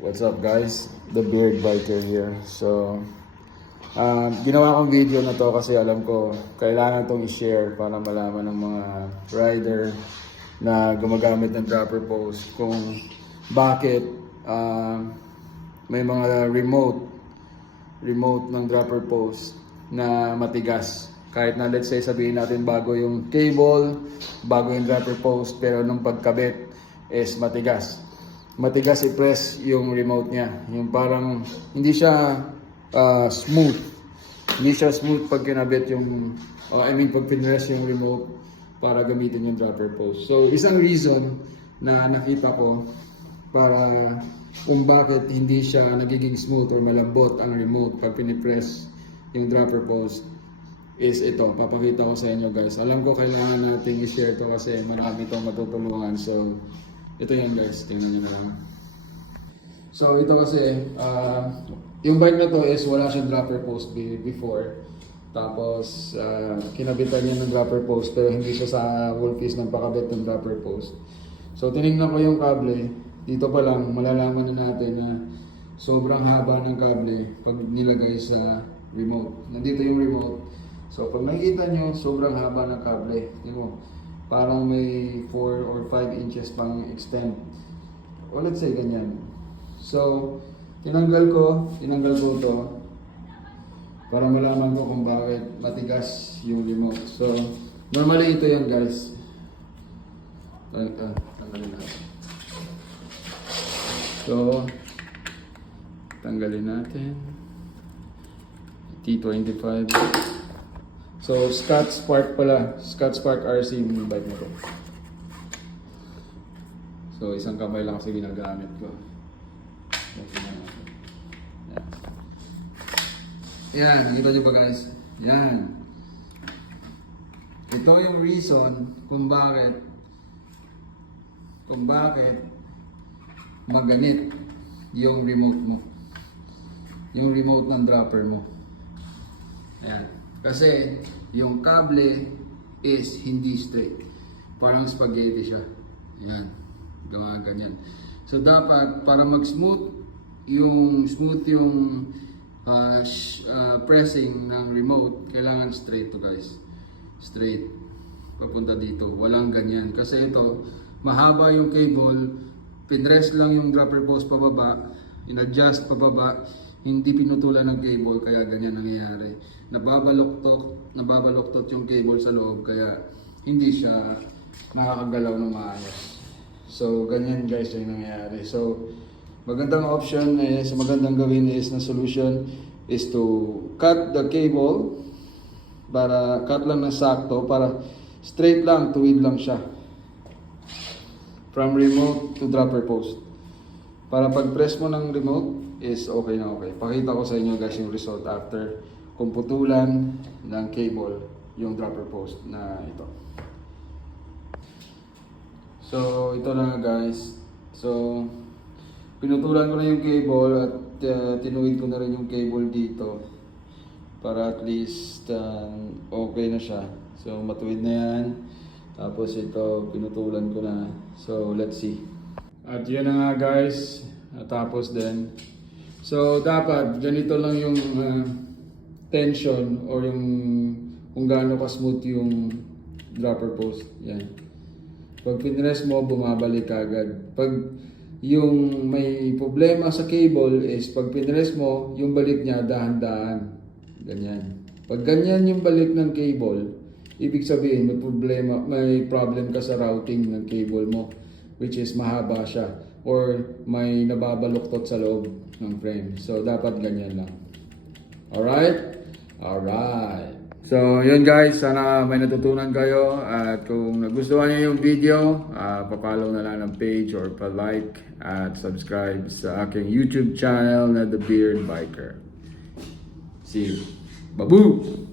What's up guys? The Beard Biker here. So, ginawa kong video na to kasi alam ko kailangan tong i-share para malaman ng mga rider na gumagamit ng dropper post kung bakit may mga remote ng dropper post na matigas. Kahit na let's say sabihin natin bago yung cable, bago yung dropper post, pero nung pagkabit is matigas i-press yung remote niya. Yung parang hindi siya smooth. Hindi siya smooth pag kinabit yung pag pinress yung remote para gamitin yung dropper post. So isang reason na nakita ko para kung bakit hindi siya nagiging smooth or malambot ang remote pag pinipress yung dropper post is ito. Papakita ko sa inyo guys. Alam ko kailangan natin i-share to kasi marami itong matutulungan. So ito yan guys, tingnan nyo na lang. So ito kasi, yung bike na to is wala siyang dropper post before. Tapos kinabitan niya ng dropper post pero hindi siya sa whole piece ng pakabit ng dropper post. So tinignan ko yung kable, dito pa lang malalaman na natin na sobrang haba ng kable pag nilagay sa remote. Nandito yung remote. So pag nakikita nyo, sobrang haba ng kable. Tingnan mo. Parang may 4 or 5 inches pang extend. O let's say ganyan. So, tinanggal ko to para malaman ko kung bakit matigas yung remote. So, normally ito yan guys. Tanggalin natin. So, tanggalin natin. T25. So, Scott Spark pala. Scott Spark RC yung bike na to. So, isang kamay lang kasi ginagamit ko. Yan, nakita nyo ba guys? Yan. Ito yung reason kung bakit maganit yung remote mo. Yung remote ng dropper mo. Ayan. Kasi yung kable is hindi straight. Parang spaghetti siya. Yan. Ganyan. So dapat para mag-smooth yung pressing ng remote, kailangan straight to guys. Straight. Papunta dito. Walang ganyan. Kasi ito, mahaba yung cable. Pinrest lang yung dropper post pababa. In-adjust pababa. Hindi pinutulan ng cable kaya ganyan nangyayari. Nababaloktot yung cable sa loob kaya hindi siya nakakagalaw ng maayos. So ganyan guys yung nangyayari. So magandang gawin is na solution is to cut the cable para cut lang ng sakto para straight lang, tuwid lang siya from remote to dropper post. Para pag press mo ng remote is okay na okay. Pakita ko sa inyo guys yung result after kung putulan ng cable yung dropper post na ito. So ito na guys. So pinutulan ko na yung cable at tinuwid ko na rin yung cable dito para at least okay na siya. So matuwid na yan. Tapos ito pinutulan ko na. So let's see. At yun na nga guys. Tapos din. So dapat ganito lang yung tension or yung kung gaano ka-smooth yung dropper post. Yan. Pag pinress mo, bumabalik agad. Pag yung may problema sa cable is pag pinress mo, yung balik niya dahan-dahan. Ganyan. Pag ganyan yung balik ng cable, ibig sabihin may problem ka sa routing ng cable mo, which is mahaba siya or may nababaluktot sa loob ng frame. So dapat ganyan lang. Alright? Alright. So yun guys, sana may natutunan kayo at kung nagustuhan niyo yung video, pa-follow na lang ng page or pa-like at subscribe sa aking YouTube channel na The Beard Biker. See you. Babu!